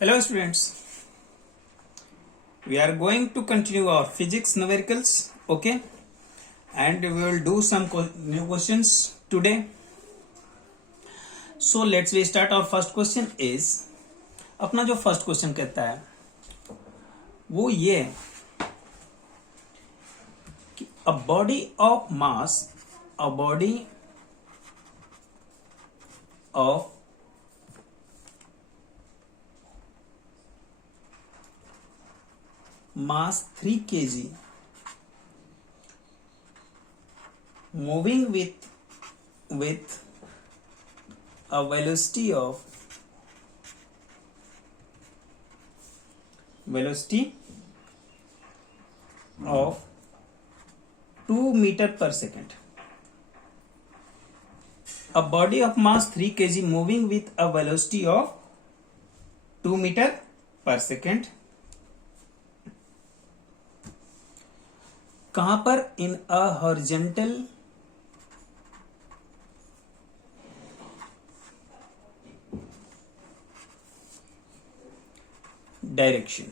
Hello students, we are going to continue our physics numericals, okay, and we will do some new questions today. So let's we start. Our first question is, अपना जो first question कहता है वो ये कि a body of mass mass 3 kg moving with a velocity of 2 meter per second. A body of mass 3 kg moving with a velocity of 2 meter per second. कहां पर? इन a horizontal direction.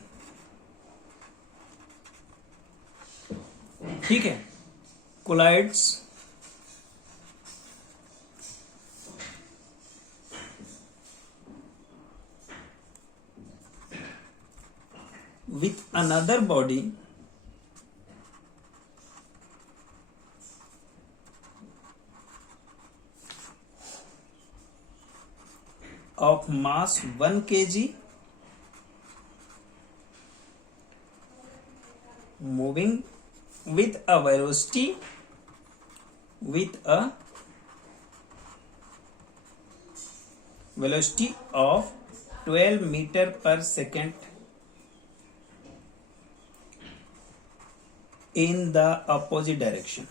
ठीक है, collides with another body of mass 1 kg moving with a velocity of 12 meter per second in the opposite direction.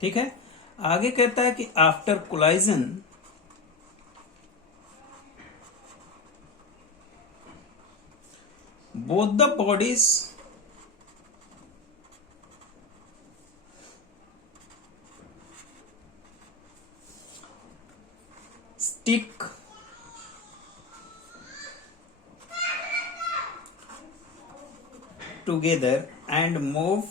ठीक है, आगे कहता है कि after collision both the bodies stick together and move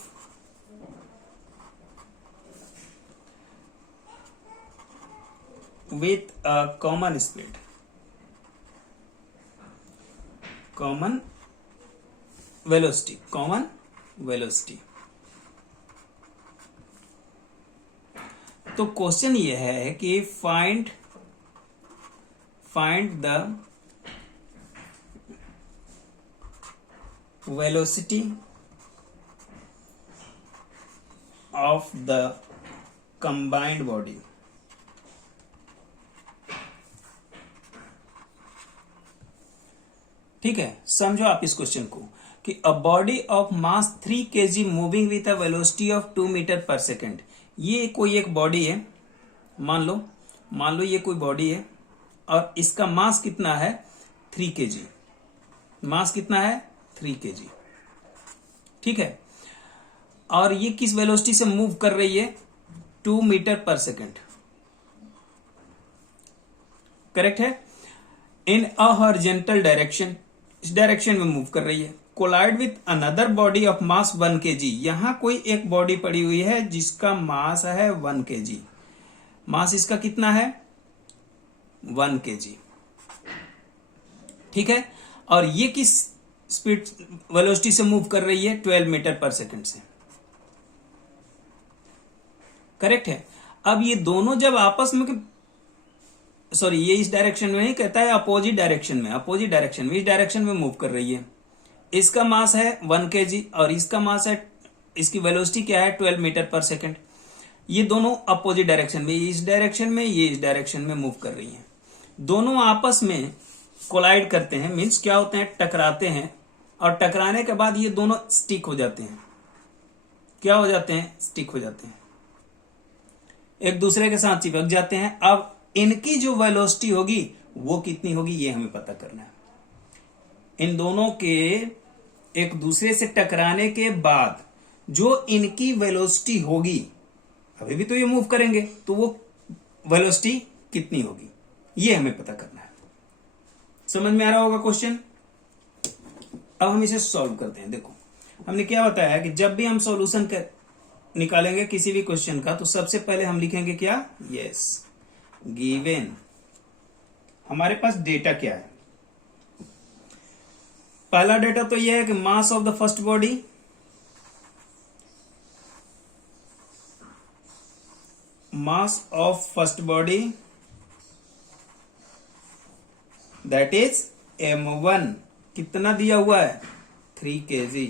with a common speed. common velocity. तो question ये है कि find the velocity of the combined body. ठीक है, समझो आप इस क्वेश्चन को कि a body of mass 3 kg moving with a velocity of 2 metre per second. ये कोई एक बॉडी है, मान लो ये कोई बॉडी है और इसका मास कितना है 3 kg. मास कितना है 3 kg. ठीक है, और ये किस वेलोसिटी से मूव कर रही है 2 मीटर पर सेकेंड. करेक्ट है. इन अ हॉरिजॉन्टल डायरेक्शन, इस डायरेक्शन में मूव कर रही है. Collide with another body of mass 1 kg. यहां कोई एक बॉडी पड़ी हुई है जिसका मास है 1 kg. मास इसका कितना है 1 kg. ठीक है, और ये किस स्पीड वेलोसिटी से मूव कर रही है 12 मीटर पर सेकंड से. करेक्ट है. अब ये दोनों जब आपस में ये इस डायरेक्शन में नहीं कहता है, अपोजिट डायरेक्शन में इस डायरेक्शन में मूव कर रही है. इसका मास है 1 kg और इसका मास है, इसकी वेलोसिटी क्या है 12 मीटर पर सेकंड. ये दोनों अपोजिट डायरेक्शन में, इस डायरेक्शन में, ये इस डायरेक्शन में मूव कर रही हैं. दोनों आपस में कोलाइड करते हैं, मीन्स क्या होते हैं, टकराते हैं. और टकराने के बाद ये दोनों स्टिक हो जाते हैं. क्या हो जाते हैं? स्टिक हो जाते हैं, एक दूसरे के साथ चिपक जाते हैं. अब इनकी जो वेलोसिटी होगी वो कितनी होगी ये हमें पता करना है. इन दोनों के एक दूसरे से टकराने के बाद जो इनकी वेलोसिटी होगी, अभी भी तो ये मूव करेंगे, तो वो वेलोसिटी कितनी होगी, ये हमें पता करना है। समझ में आ रहा होगा क्वेश्चन। अब हम इसे सॉल्व करते हैं। देखो हमने क्या बताया कि जब भी हम सॉल्यूशन निकालेंगे किसी भी क्वेश्चन का, तो सबसे पहले हम लिखेंगे क्या, यस गिवन। हमारे पास डेटा क्या है, पहला डेटा तो यह है कि mass of the first body, mass of first body that is m1, कितना दिया हुआ है 3 kg।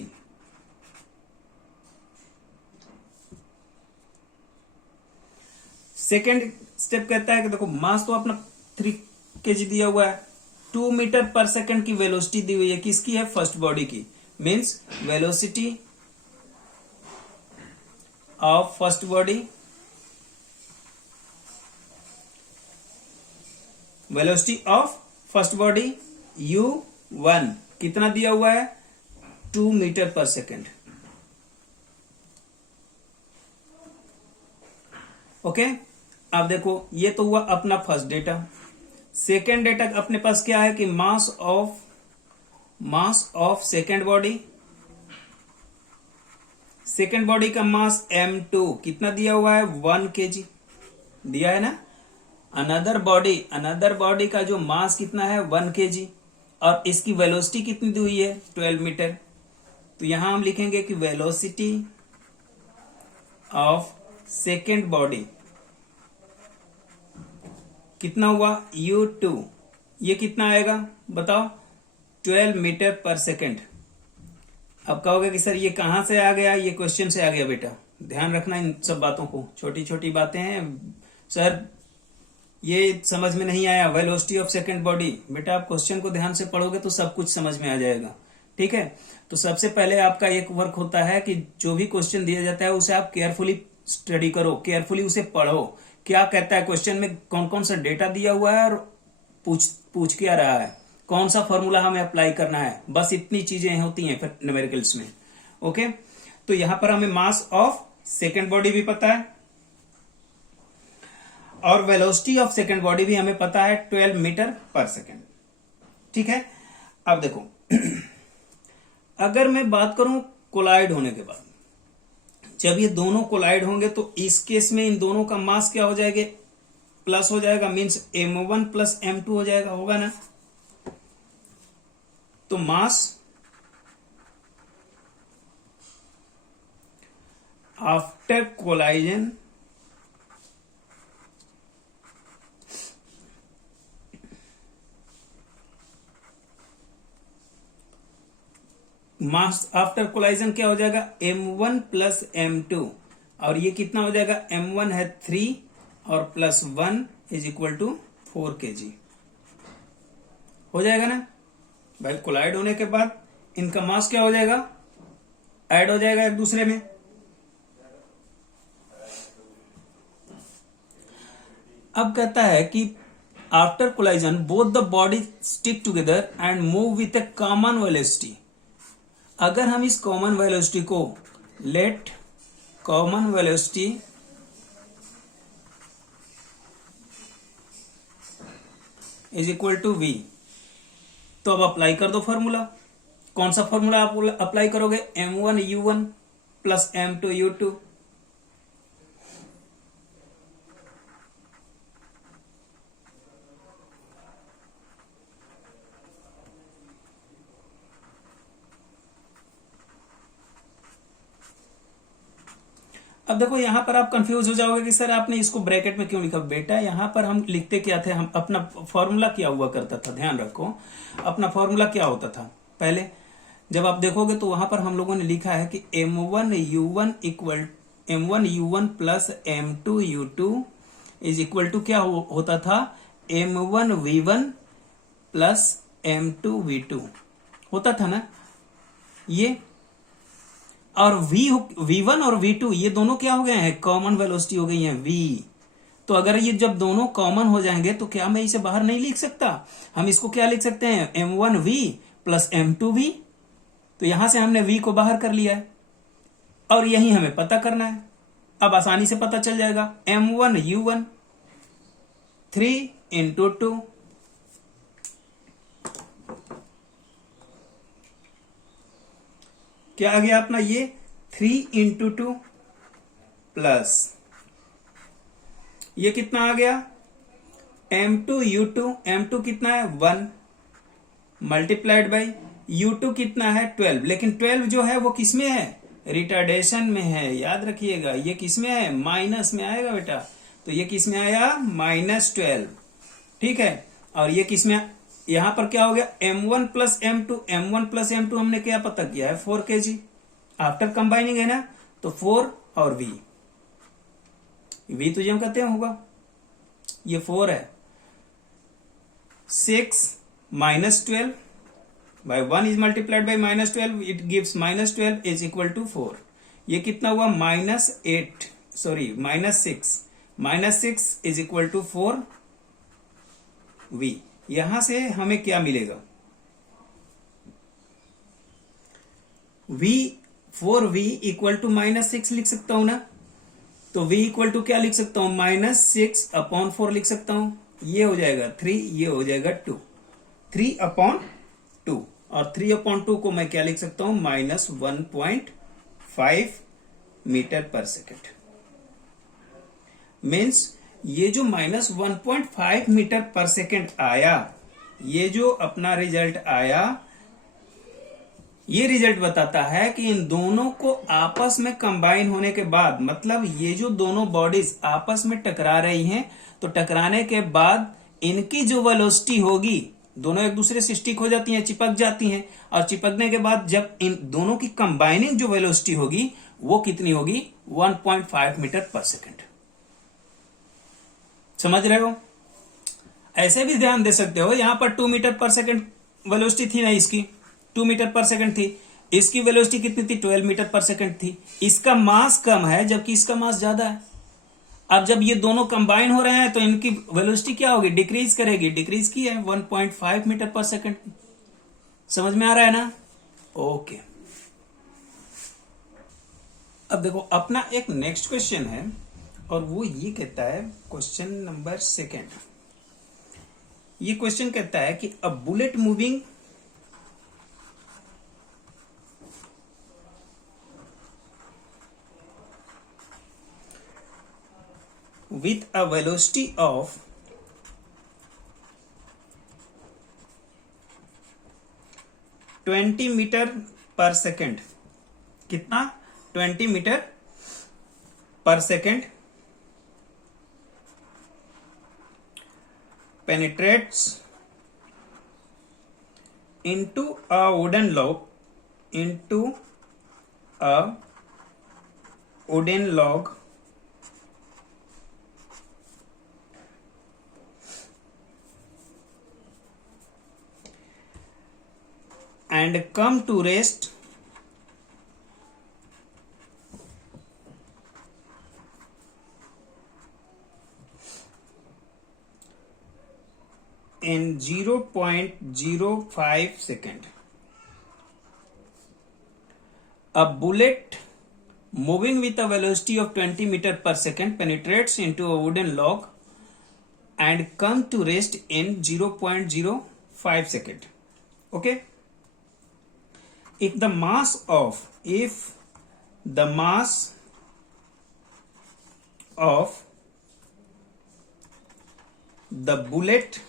सेकेंड स्टेप कहता है कि देखो मास तो अपना 3 kg दिया हुआ है, 2 मीटर पर सेकेंड की वेलोसिटी दी हुई है, किसकी है, फर्स्ट बॉडी की, means velocity of first body, velocity of first body u1 कितना दिया हुआ है 2 मीटर पर सेकेंड। ओके, अब देखो ये तो हुआ अपना फर्स्ट डेटा। सेकेंड डेटा अपने पास क्या है कि mass of second body, second body का मास m2 कितना दिया हुआ है 1 kg दिया है ना। अनदर बॉडी का जो मास कितना है 1 kg, और इसकी वेलोसिटी कितनी दी हुई है 12 मीटर। तो यहां हम लिखेंगे कि वेलोसिटी ऑफ सेकेंड बॉडी कितना हुआ u2, ये कितना आएगा बताओ 12 मीटर पर सेकेंड। अब कहोगे कि सर ये कहां से आ गया, ये क्वेश्चन से आ गया। बेटा ध्यान रखना इन सब बातों को, छोटी छोटी बातें हैं सर ये समझ में नहीं आया, वेलोसिटी ऑफ सेकेंड बॉडी। बेटा आप क्वेश्चन को ध्यान से पढ़ोगे तो सब कुछ समझ में आ जाएगा, ठीक है। तो सबसे पहले आपका एक वर्क होता है कि जो भी क्वेश्चन दिया जाता है उसे आप केयरफुली स्टडी करो, केयरफुली उसे पढ़ो, क्या कहता है क्वेश्चन में, कौन कौन सा डेटा दिया हुआ है और पूछ क्या रहा है, कौन सा फॉर्मूला हमें अप्लाई करना है, बस इतनी चीजें होती हैं फिर न्यूमेरिकल्स में। ओके, तो यहां पर हमें मास ऑफ सेकेंड बॉडी भी पता है और वेलोसिटी ऑफ सेकेंड बॉडी भी हमें पता है 12 मीटर पर सेकेंड, ठीक है। अब देखो अगर मैं बात करूं कोलाइड होने के बाद, जब ये दोनों कोलाइड होंगे तो इस केस में इन दोनों का मास क्या हो जाएगा, प्लस हो जाएगा, मींस m1 प्लस m2 हो जाएगा, होगा ना। तो मास आफ्टर कोलाइजन मास आफ्टर कोलाइजन क्या हो जाएगा m1 प्लस m2, और ये कितना हो जाएगा m1 है 3 और plus 1 is equal to 4 kg हो जाएगा ना भाई। कोलाइड होने के बाद इनका मास क्या हो जाएगा, ऐड हो जाएगा एक दूसरे में। अब कहता है कि after collision both the body stick together and move with a common velocity. अगर हम इस कॉमन वेलोसिटी को let common velocity is equal to v, तो अब अप्लाई कर दो फॉर्मूला। कौन सा फॉर्मूला आप अप्लाई करोगे, m1 u1 plus m2 u2। अब देखो यहां पर आप कंफ्यूज हो जाओगे कि सर आपने इसको ब्रैकेट में क्यों लिखा। बेटा यहां पर हम लिखते क्या थे, हम अपना फॉर्मूला क्या हुआ करता था, ध्यान रखो अपना फॉर्मूला क्या होता था। पहले जब आप देखोगे तो वहां पर हम लोगों ने लिखा है कि m1 u1 plus m2 u2 is equal to क्या होता था, m1 v1 plus m2 v2 होता था ना ये। और v1 और v2 ये दोनों क्या हो गए हैं, कॉमन वेलोसिटी हो गई है v। तो अगर ये जब दोनों कॉमन हो जाएंगे तो क्या मैं इसे बाहर नहीं लिख सकता, हम इसको क्या लिख सकते हैं m1v प्लस m2v। तो यहां से हमने v को बाहर कर लिया है और यही हमें पता करना है। अब आसानी से पता चल जाएगा, m1u1 3 × 2 क्या आ गया अपना ये 3 × 2 प्लस ये कितना आ गया m2u2, m2 कितना है 1 मल्टीप्लाइड बाई u2 कितना है 12, लेकिन 12 जो है वो किसमें है, रिटार्डेशन में है, याद रखिएगा ये किसमें है, माइनस में आएगा बेटा, तो ये किसमें आया -12, ठीक है। और ये किसमें, यहां पर क्या हो गया m1 plus m2, m1 plus m2 हमने क्या पता किया है 4 kg, आफ्टर कंबाइनिंग है ना, तो 4 और v तो जो कहते हैं होगा, ये 4 है, 6 -12 by 1 is multiplied by -12, it gives -12 is equal to 4, ये कितना हुआ -8 sorry -6 is equal to 4 v। यहां से हमें क्या मिलेगा, v 4v इक्वल टू -6 लिख सकता हूं ना, तो v इक्वल टू क्या लिख सकता हूं -6/4 लिख सकता हूं, ये हो जाएगा 3, ये हो जाएगा 2, 3/2, और 3/2 को मैं क्या लिख सकता हूं -1.5 मीटर पर सेकेंड। मीन्स ये जो -1.5 मीटर पर सेकेंड आया, ये जो अपना रिजल्ट आया, ये रिजल्ट बताता है कि इन दोनों को आपस में कंबाइन होने के बाद, मतलब ये जो दोनों बॉडीज आपस में टकरा रही हैं, तो टकराने के बाद इनकी जो वेलोसिटी होगी, दोनों एक दूसरे से स्टिक हो जाती हैं, चिपक जाती हैं, और चिपकने के बाद जब इन दोनों की कंबाइनिंग जो वेलोसिटी होगी वो कितनी होगी 1.5 मीटर पर सेकेंड। समझ रहे हो, ऐसे भी ध्यान दे सकते हो, यहां पर 2 मीटर पर सेकेंड वेलोसिटी थी ना, इसकी 2 मीटर पर सेकेंड थी, इसकी वेलोसिटी कितनी थी 12 मीटर पर सेकेंड थी, इसका मास कम है जबकि इसका मास ज्यादा है। अब जब ये दोनों कंबाइन हो रहे हैं तो इनकी वेलोसिटी क्या होगी, डिक्रीज करेगी, डिक्रीज की है 1.5 मीटर पर सेकेंड। समझ में आ रहा है ना, ओके। अब देखो अपना एक नेक्स्ट क्वेश्चन है, और वो ये कहता है क्वेश्चन नंबर 2, ये क्वेश्चन कहता है कि a bullet moving with a velocity of 20 metre per second, कितना 20 metre per second, penetrates into a wooden log, into a wooden log and come to rest in 0.05 second. A bullet moving with a velocity of 20 meter per second penetrates into a wooden log and come to rest in 0.05 second. Okay, if the mass of the bullet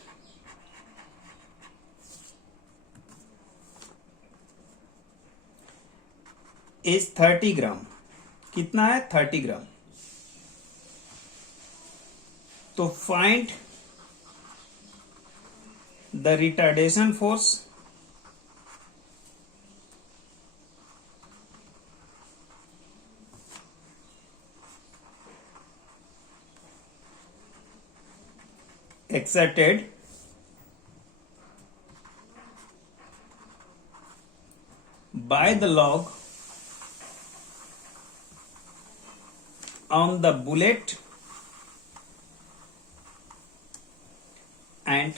is 30 gram, कितना है 30 gram, तो find the retardation force exerted by the log on the bullet and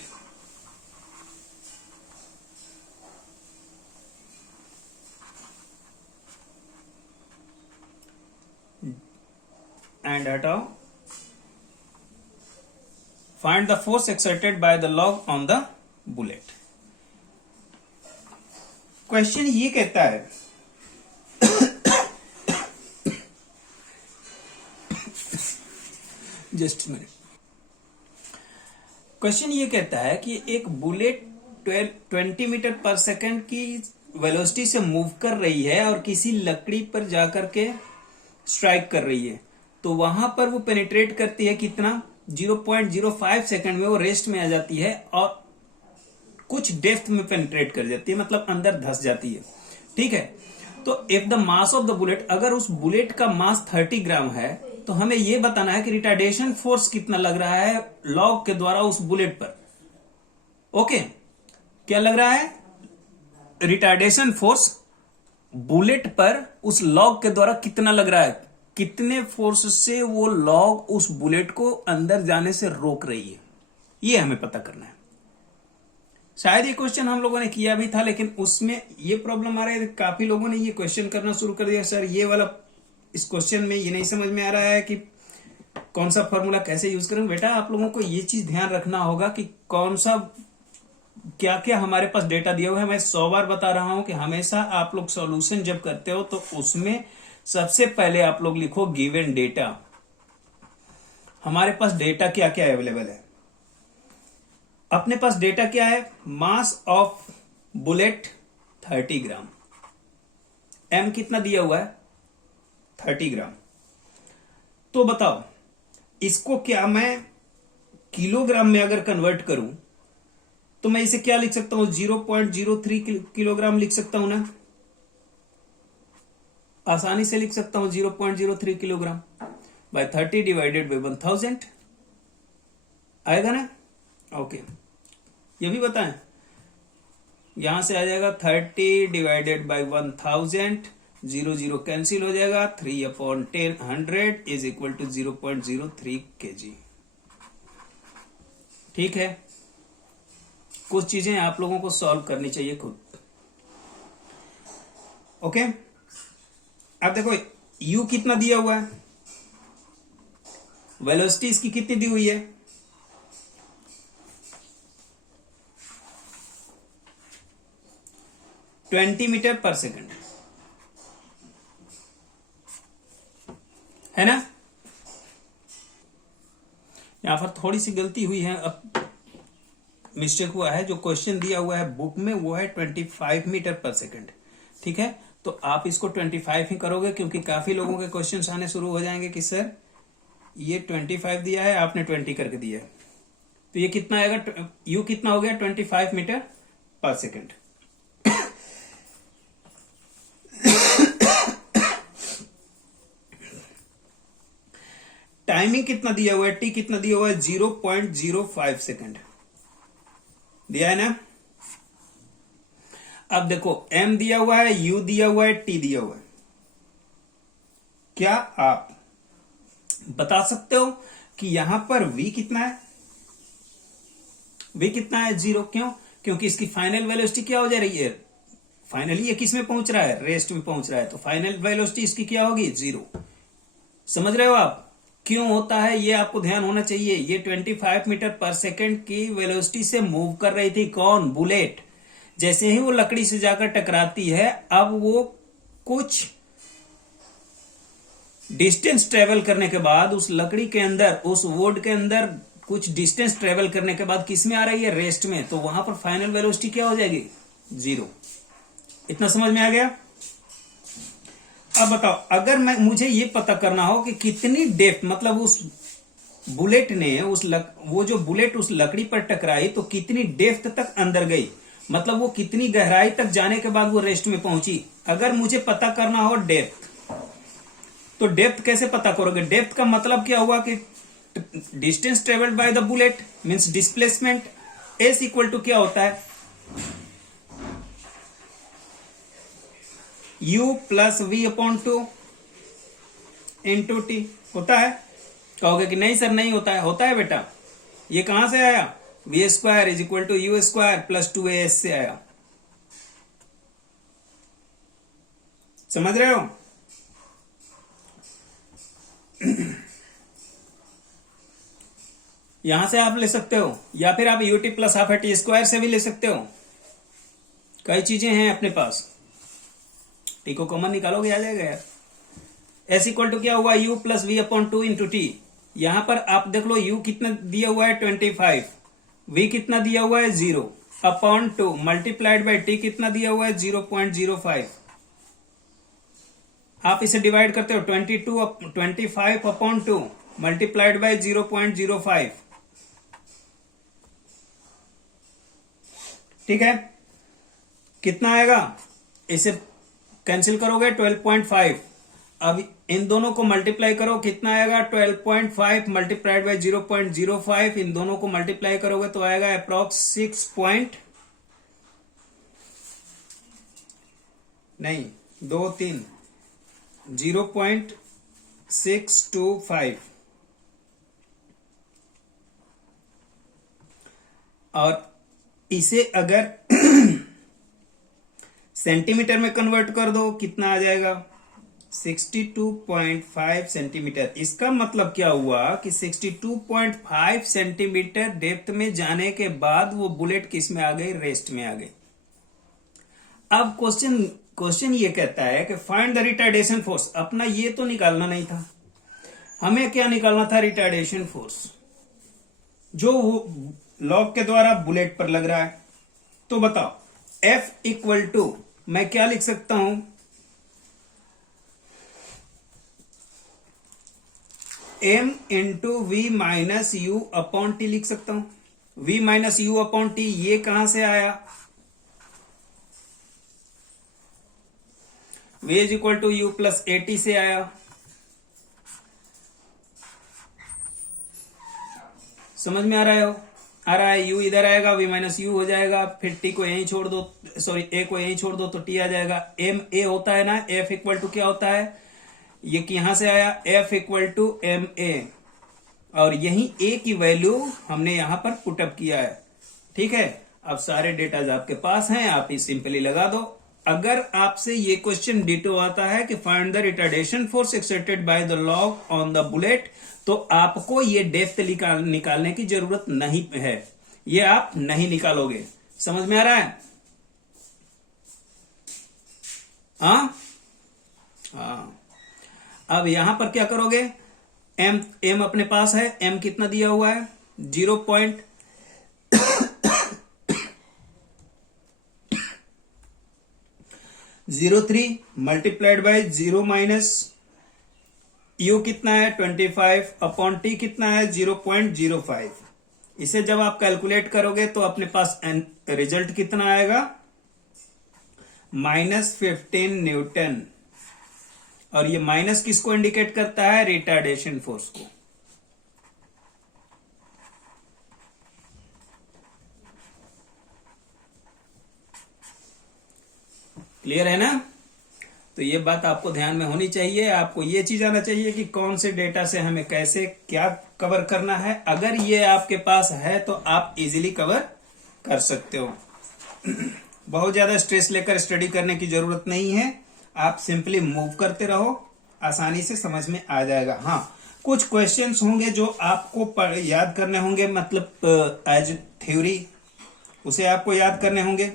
and हटाओ, find the force exerted by the log on the bullet. Question ये कहता है just minute. Question ये कहता है कि एक बुलेट 20 मीटर पर सेकंड की वेलोसिटी से मूव कर रही है और किसी लकड़ी पर जाकर के स्ट्राइक कर रही है, तो वहां पर वो पेनिट्रेट करती है कितना, 0.05 सेकंड में वो रेस्ट में आ जाती है और कुछ डेप्थ में पेनिट्रेट कर जाती है, मतलब अंदर धस जाती है। ठीक है, तो if the mass of the bullet, अगर उस बुलेट का मास 30 ग्राम है तो हमें यह बताना है कि रिटार्डेशन फोर्स कितना लग रहा है लॉग के द्वारा उस बुलेट पर। ओके, क्या लग रहा है, रिटार्डेशन फोर्स बुलेट पर उस लॉग के द्वारा कितना लग रहा है, कितने फोर्स से वो लॉग उस बुलेट को अंदर जाने से रोक रही है, ये हमें पता करना है। शायद ये क्वेश्चन हम लोगों ने किया भी था, लेकिन उसमें ये प्रॉब्लम आ रहा है, काफी लोगों ने ये क्वेश्चन करना शुरू कर दिया, सर ये वाला इस क्वेश्चन में ये नहीं समझ में आ रहा है कि कौन सा फॉर्मूला कैसे यूज करें। बेटा आप लोगों को ये चीज ध्यान रखना होगा कि कौन सा क्या क्या हमारे पास डेटा दिया हुआ है। मैं 100 बार बता रहा हूं कि हमेशा आप लोग सॉल्यूशन जब करते हो तो उसमें सबसे पहले आप लोग लिखो गिवन डेटा। हमारे पास डेटा क्या क्या अवेलेबल है, अपने पास डेटा क्या है, mass of bullet 30 gram, m कितना दिया हुआ है 30 ग्राम। तो बताओ इसको क्या मैं किलोग्राम में अगर कन्वर्ट करूं तो मैं इसे क्या लिख सकता हूं, 0.03 किलोग्राम लिख सकता हूं ना, आसानी से लिख सकता हूं 0.03 किलोग्राम बाय 30 डिवाइडेड बाय 1000 आएगा ना। ओके, ये भी बताएं, यहां से आ जाएगा 30 डिवाइडेड बाय 1000, 0 0 कैंसिल हो जाएगा, 3/10 100 इज इक्वल टू 0.03 kg। ठीक है, कुछ चीजें आप लोगों को सॉल्व करनी चाहिए खुद। ओके, अब देखो u कितना दिया हुआ है, वेलोसिटी इसकी कितनी दी हुई है, ट्वेंटी मीटर पर सेकंड, है ना। यहां पर थोड़ी सी गलती हुई है, अब मिस्टेक हुआ है, जो क्वेश्चन दिया हुआ है बुक में वो है 25 मीटर पर सेकंड। ठीक है, तो आप इसको 25 ही करोगे, क्योंकि काफी लोगों के क्वेश्चन आने शुरू हो जाएंगे कि सर ये 25 दिया है, आपने 20 करके दिया है, तो ये कितना आएगा, यू कितना हो गया 25 मीटर पर सेकंड। टाइमिंग कितना दिया हुआ है, टी कितना दिया हुआ है, 0.05 सेकंड दिया है ना। अब देखो m दिया हुआ है, u दिया हुआ है, t दिया हुआ है, क्या आप बता सकते हो कि यहां पर v कितना है, v कितना है 0, क्यों, क्योंकि इसकी फाइनल वेलोसिटी क्या हो जा रही है, फाइनली ये किस में पहुंच रहा है, रेस्ट में पहुंच रहा है, तो फाइनल वेलोसिटी इसकी क्या होगी 0। समझ रहे हो आप क्यों होता है, ये आपको ध्यान होना चाहिए। ये 25 मीटर पर सेकंड की वेलोसिटी से मूव कर रही थी, कौन, बुलेट। जैसे ही वो लकड़ी से जाकर टकराती है, अब वो कुछ डिस्टेंस ट्रेवल करने के बाद उस लकड़ी के अंदर, उस वुड के अंदर कुछ डिस्टेंस ट्रेवल करने के बाद किस में आ रही है, रेस्ट में, तो वहां पर फाइनल वेलोसिटी क्या हो जाएगी 0। इतना समझ में आ गया। अब बताओ, अगर मुझे ये पता करना हो कि कितनी डेप्थ, मतलब उस बुलेट ने वो जो बुलेट उस लकड़ी पर टकराई तो कितनी डेप्थ तक अंदर गई, मतलब वो कितनी गहराई तक जाने के बाद वो रेस्ट में पहुंची। अगर मुझे पता करना हो डेप्थ, तो डेप्थ कैसे पता करोगे, डेप्थ का मतलब क्या हुआ कि distance travelled by the bullet means displacement, s equal to क्या होता है, u plus v/2 into T होता है। कहोगे कि नहीं सर नहीं होता है, होता है बेटा। ये कहां से आया, v² is equal to u² plus 2as से आया। समझ रहे हो। यहां से आप ले सकते हो, या फिर आप UT plus half T square से भी ले सकते हो। कई चीजें हैं अपने पास, टी को कॉमन निकालोगे आ जाएगा यार। एस इक्वल टू क्या हुआ, u plus v upon 2 into t. यहां पर आप देख लो u कितना दिया हुआ है 25, v कितना दिया हुआ है 0 अपॉन 2 मल्टीप्लाइड बाय t कितना दिया हुआ है 0.05। आप इसे डिवाइड करते हो 25 अपॉन 2 मल्टीप्लाइड बाय 0.05। ठीक है, कितना आएगा, इसे कैंसिल करोगे 12.5। अब इन दोनों को मल्टीप्लाई करो, कितना आएगा 12.5 मल्टीप्लाइड बाय 0.05। इन दोनों को मल्टीप्लाई करोगे तो आएगा अप्रॉक्स 0.625। और इसे अगर सेंटीमीटर में कन्वर्ट कर दो, कितना आ जाएगा 62.5 सेंटीमीटर। इसका मतलब क्या हुआ कि 62.5 सेंटीमीटर डेप्थ में जाने के बाद वो बुलेट किस में आ गई, रेस्ट में आ गई। अब क्वेश्चन ये कहता है कि फाइंड द रिटार्डेशन फोर्स। अपना ये तो निकालना नहीं था, हमें क्या निकालना था, रिटार्डेशन फोर्स जो लॉग के द्वारा बुलेट पर लग रहा है। तो बताओ F इक्वल टू मैं क्या लिख सकता हूं, m into v minus u upon t लिख सकता हूं। v minus u upon t ये कहां से आया, v is equal to u plus a t से आया। समझ में आ रहा है, u इधर आएगा, v माइनस यू हो जाएगा, फिर t को यहीं छोड़ दो, सॉरी a को यहीं छोड़ दो तो t आ जाएगा। m a होता है ना, f इक्वल टू क्या होता है, ये यहां से आया f equal to m a, और यही a की वैल्यू हमने यहां पर पुटअप किया है। ठीक है, अब सारे डेटाज आपके पास हैं, आप ही सिंपली लगा दो। अगर आपसे ये क्वेश्चन डिटो आता है कि find the retardation force exerted by the log on the bullet, तो आपको ये डेप्थ निकालने की जरूरत नहीं है, ये आप नहीं निकालोगे। समझ में आ रहा है? हाँ, अब यहां पर क्या करोगे, m अपने पास है, m कितना दिया हुआ है 0.03 मल्टीप्लाइड बाय 0 माइनस u कितना है 25 अपॉन t कितना है 0.05। इसे जब आप कैलकुलेट करोगे तो अपने पास रिजल्ट कितना आएगा, -15 न्यूटन। और ये माइनस किसको इंडिकेट करता है, रिटार्डेशन फोर्स को। क्लियर है ना? तो ये बात आपको ध्यान में होनी चाहिए, आपको ये चीज आना चाहिए कि कौन से डेटा से हमें कैसे क्या कवर करना है। अगर ये आपके पास है तो आप इजीली कवर कर सकते हो। बहुत ज्यादा स्ट्रेस लेकर स्टडी करने की जरूरत नहीं है, आप सिंपली मूव करते रहो, आसानी से समझ में आ जाएगा। हाँ, कुछ क्वेश्चंस होंगे जो आपको याद करने होंगे, मतलब एज थ्योरी उसे आपको याद करने होंगे।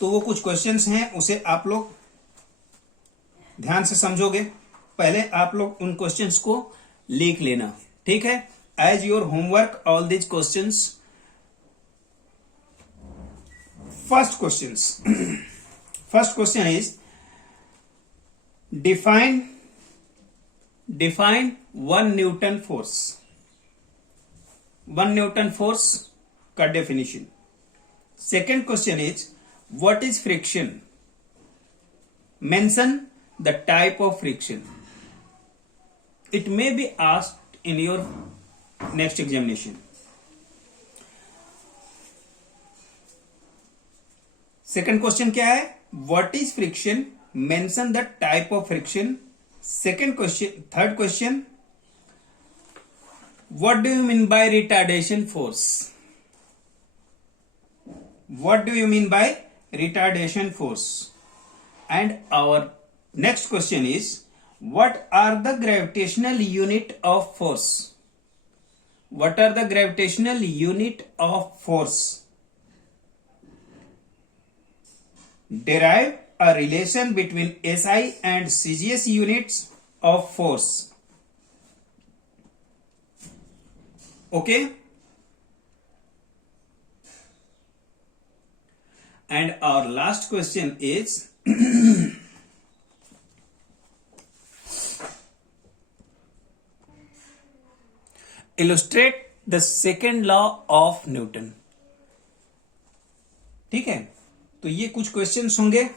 तो वो कुछ क्वेश्चंस हैं, उसे आप लोग ध्यान से समझोगे। पहले आप लोग उन क्वेश्चंस को लिख लेना, ठीक है। As your homework all this questions. First question is define 1 newton force. 1 newton force का definition. Second question is what is friction, mention the type of friction. It may be asked in your next examination. Second question क्या है, what is friction, mention the type of friction. Third question, what do you mean by retardation force? What do you mean by retardation force? And our next question is, what are the gravitational unit of force? What are the gravitational unit of force? Derive a relation between SI and CGS units of force. Okay? And our last question is illustrate the second law of Newton. ठीक है, तो ये कुछ questions होंगे.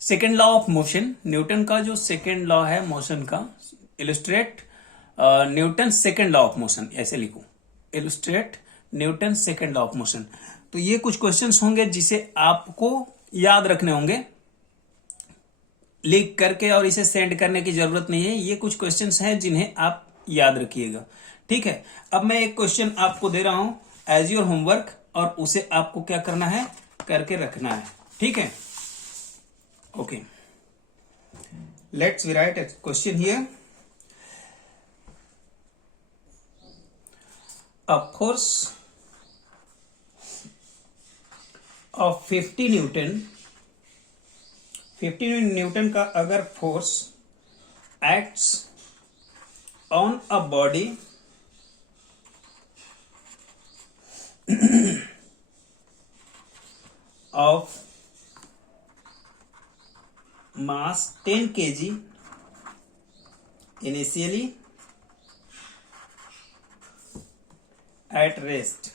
Second law of motion, Newton का जो second law है motion का, illustrate Newton second law of motion, ऐसे लिखो, illustrate Newton second law of motion. तो ये कुछ क्वेश्चंस होंगे जिसे आपको याद रखने होंगे, लिख करके, और इसे सेंड करने की जरूरत नहीं है. ये कुछ क्वेश्चंस हैं जिन्हें आप याद रखिएगा. ठीक है, अब मैं एक क्वेश्चन आपको दे रहा हूं एज योर होमवर्क, और उसे आपको क्या करना है, करके रखना है. ठीक है, okay. Let's we write a question here. A force of 50 newton, 50 newton का अगर force acts on a body of mass 10 kg initially at rest.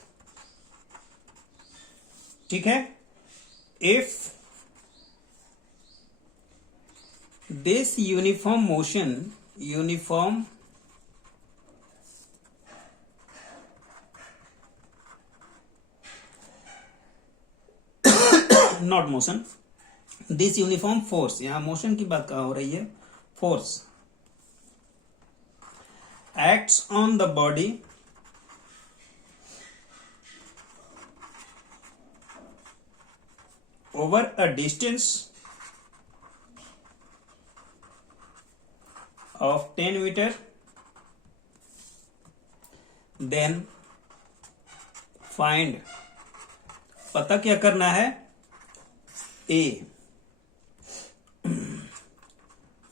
ठीक है, if this uniform motion, uniform not motion, this uniform force, यहां motion की बात कहां हो रही है, force acts on the body over a distance of 10 metre, then find, पता क्या करना है, ए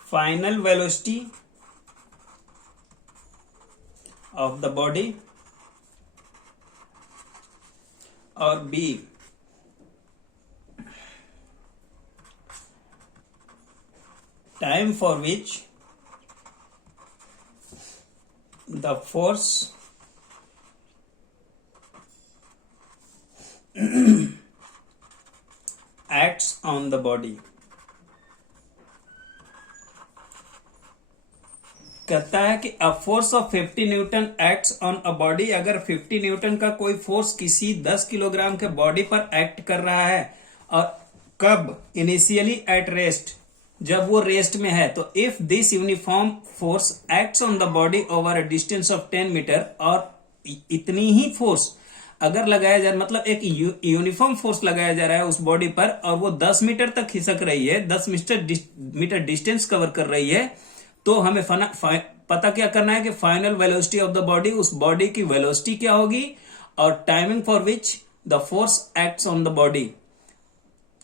final velocity of the body, or B time for which the force acts on the body. कहता है कि अ force of 50 Newton acts on a body, अगर 50 newton का कोई फोर्स किसी 10 किलोग्राम के बॉडी पर एक्ट कर रहा है, और कब, इनिशियली एट रेस्ट, जब वो रेस्ट में है, तो if this uniform force acts on the body over a distance of 10 metre, और इतनी ही फोर्स अगर लगाया जाए, मतलब एक यूनिफॉर्म फोर्स लगाया जा रहा है उस बॉडी पर, और वो 10 मीटर तक खिसक रही है, 10 मीटर डिस्टेंस कवर कर रही है, तो हमें पता क्या करना है कि final velocity of the body, उस बॉडी की वेलोसिटी क्या होगी, और timing for which the force acts on the body,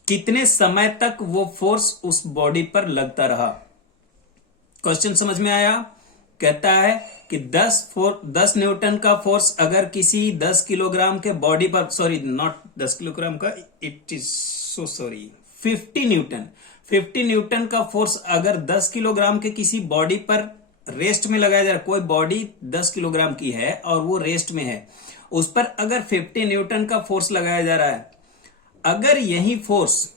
कितने समय तक वो फोर्स उस बॉडी पर लगता रहा. क्वेश्चन समझ में आया. कहता है कि 10 न्यूटन का फोर्स अगर किसी 10 किलोग्राम के बॉडी पर, सॉरी नॉट 10 किलोग्राम का, it is so sorry, 50 newton का फोर्स अगर 10 किलोग्राम के किसी बॉडी पर रेस्ट में लगाया जा रहा है, कोई बॉडी 10 किलोग्राम की है और वो रेस्ट में है, उस पर अगर 50 न्यूटन का फोर्स लगाया जा रहा है, अगर यही फोर्स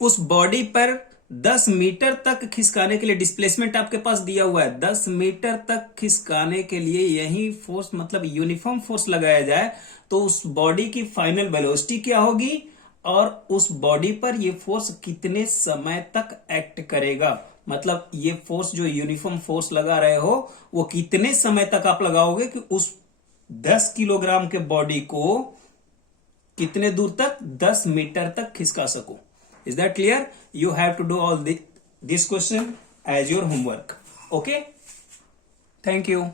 उस बॉडी पर 10 मीटर तक खिसकाने के लिए, डिस्प्लेसमेंट आपके पास दिया हुआ है, 10 मीटर तक खिसकाने के लिए यही फोर्स, मतलब यूनिफॉर्म फोर्स लगाया जाए, तो उस बॉडी की फाइनल वेलोसिटी क्या होगी, और उस बॉडी पर ये फोर्स कितने समय तक एक्ट करेगा. मतलब ये फोर्स जो यूनिफॉर्म फोर्स लगा रहे हो, वो कितने समय तक आप लगाओगे कि उस 10 किलोग्राम के बॉडी को कितने दूर तक, 10 मीटर तक खिसका सको. Is that clear? You have to do all this question as your homework. Okay. Thank you.